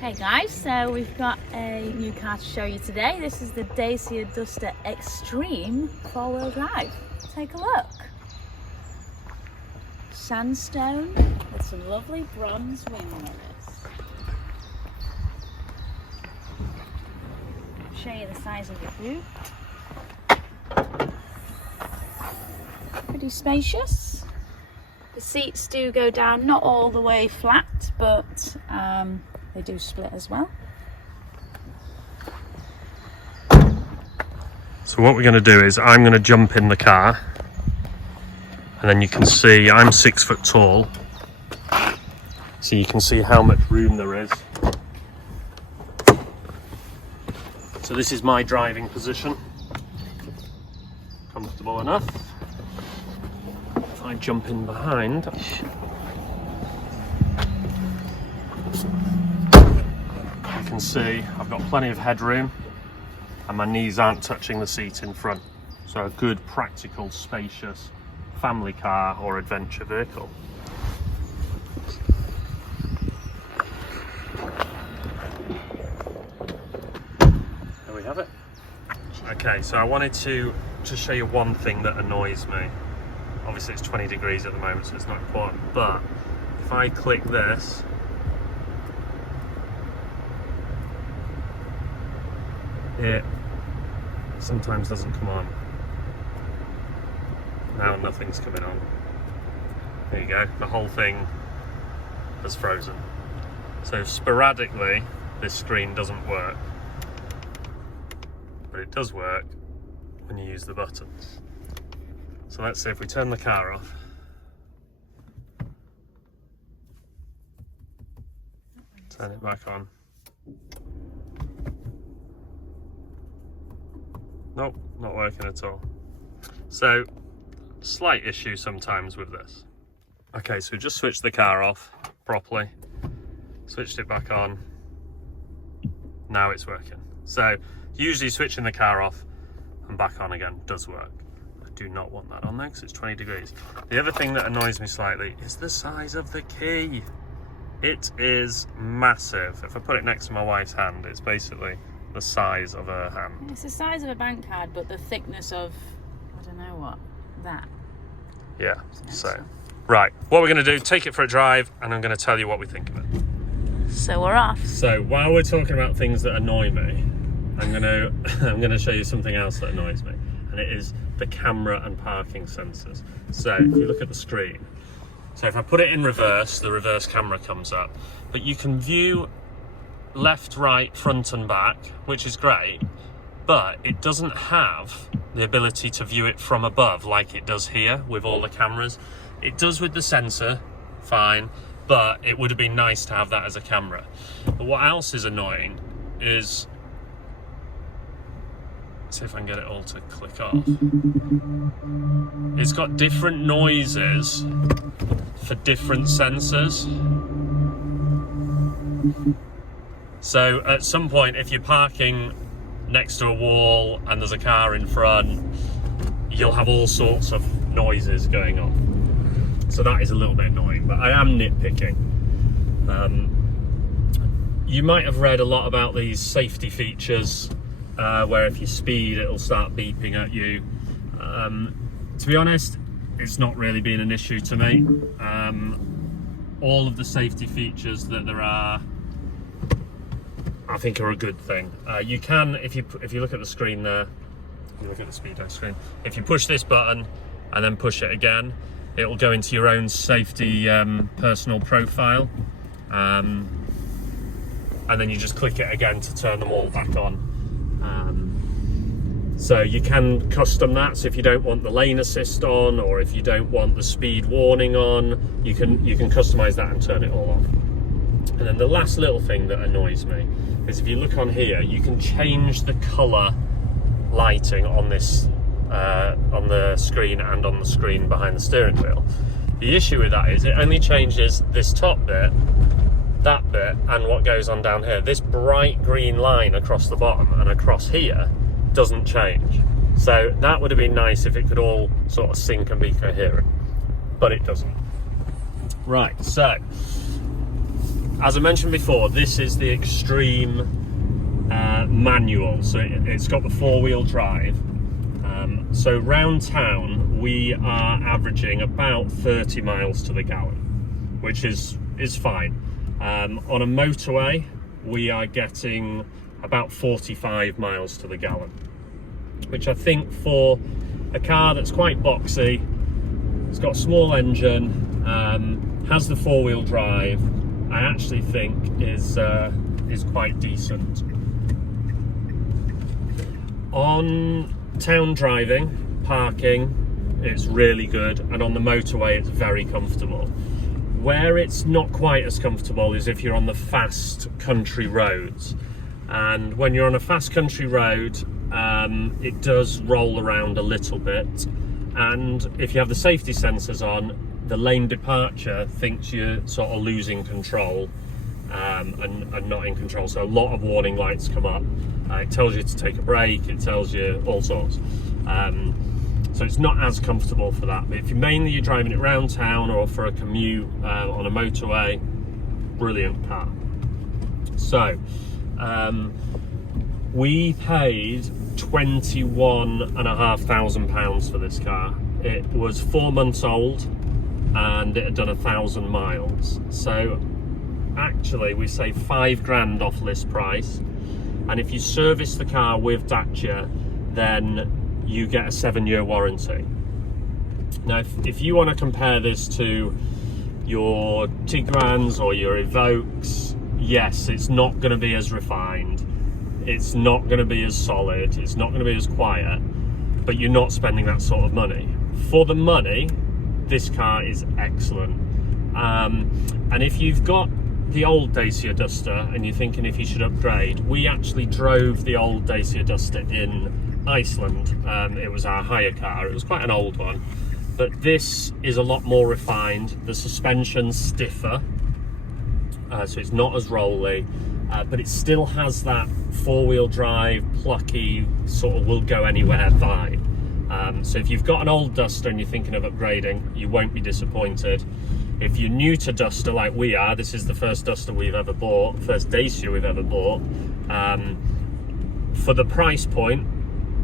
Hey guys, so we've got a new car to show you today. This is the Dacia Duster Extreme 4-wheel drive. Take a look. Sandstone with some lovely bronze wing mirrors. Show you the size of the boot. Pretty spacious. The seats do go down, not all the way flat, but they do split as well. So what we're going to do is I'm going to jump in the car, and then you can see I'm 6 foot tall, so you can see how much room there is. So this is my driving position, comfortable enough. If I jump in behind, you can see I've got plenty of headroom and my knees aren't touching the seat in front. So a good, practical, spacious family car or adventure vehicle. There we have it. Okay, so I wanted to just show you one thing that annoys me. Obviously it's 20 degrees at the moment, so it's not important, but if I click this, it sometimes doesn't come on. Now nothing's coming on. There you go, the whole thing has frozen. So sporadically this screen doesn't work, but it does work when you use the buttons. So let's see if we turn the car off. Turn it back on. Nope, not working at all. So, slight issue sometimes with this. Okay, so we just switched the car off properly, switched it back on, now it's working. So, usually switching the car off and back on again does work. I do not want that on there because it's 20 degrees. The other thing that annoys me slightly is the size of the key. It is massive. If I put it next to my wife's hand, it's basically the size of her hand. It's the size of a bank card, but the thickness of, I don't know what, that. Yeah, so, right, what we're going to do, take it for a drive, and I'm going to tell you what we think of it. So we're off. So while we're talking about things that annoy me, I'm going to show you something else that annoys me, and it is the camera and parking sensors. So if you look at the screen, so if I put it in reverse, the reverse camera comes up, but you can view left, right, front and back, which is great, but it doesn't have the ability to view it from above like it does here with all the cameras. It does with the sensor, fine, but it would have been nice to have that as a camera. But what else is annoying is, see if I can get it all to click off. It's got different noises for different sensors. So at some point, if you're parking next to a wall and there's a car in front, you'll have all sorts of noises going on. So that is a little bit annoying, but I am nitpicking. You might have read a lot about these safety features where if you speed, it'll start beeping at you. To be honest, it's not really been an issue to me. All of the safety features that there are, I think, are a good thing. You can, if you look at the screen there, if you look at the speedo screen, if you push this button and then push it again, it will go into your own safety personal profile, and then you just click it again to turn them all back on. So you can custom that, so if you don't want the lane assist on, or if you don't want the speed warning on, you can customize that and turn it all off. And then the last little thing that annoys me is if you look on here, you can change the color lighting on this on the screen and on the screen behind the steering wheel. The issue with that is it only changes this top bit, that bit, and what goes on down here. This bright green line across the bottom and across here doesn't change. So that would have been nice if it could all sort of sync and be coherent, but it doesn't. Right, so as I mentioned before, this is the Extreme manual, so it's got the 4-wheel drive. So round town we are averaging about 30 miles to the gallon, which is fine. On a motorway we are getting about 45 miles to the gallon, which I think for a car that's quite boxy, it's got a small engine, has the 4-wheel drive, I actually think is quite decent. On town driving, parking, it's really good, and on the motorway it's very comfortable. Where it's not quite as comfortable is if you're on the fast country roads, and when you're on a fast country road, it does roll around a little bit, and if you have the safety sensors on, the lane departure thinks you're sort of losing control and not in control, so a lot of warning lights come up. It tells you to take a break, it tells you all sorts. So it's not as comfortable for that, but if you're driving it around town or for a commute on a motorway, brilliant car. So we paid £21,500 for this car. It was 4 months old and it had done 1,000 miles. So actually we saved £5,000 off list price, and if you service the car with Dacia, then you get a 7-year warranty. Now if you want to compare this to your Tiguan's or your Evokes, yes, it's not going to be as refined, it's not going to be as solid, it's not going to be as quiet, but you're not spending that sort of money. For the money, this car is excellent. And if you've got the old Dacia Duster and you're thinking if you should upgrade, we actually drove the old Dacia Duster in Iceland. It was our hire car, it was quite an old one, but this is a lot more refined. The suspension's stiffer, so it's not as rolly, but it still has that 4-wheel drive, plucky, sort of will go anywhere vibe. So if you've got an old Duster and you're thinking of upgrading, you won't be disappointed. If you're new to Duster like we are, this is the first Duster we've ever bought, first Dacia we've ever bought. For the price point,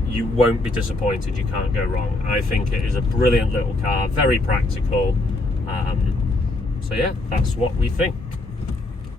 you won't be disappointed, you can't go wrong. I think it is a brilliant little car, very practical. So yeah, that's what we think.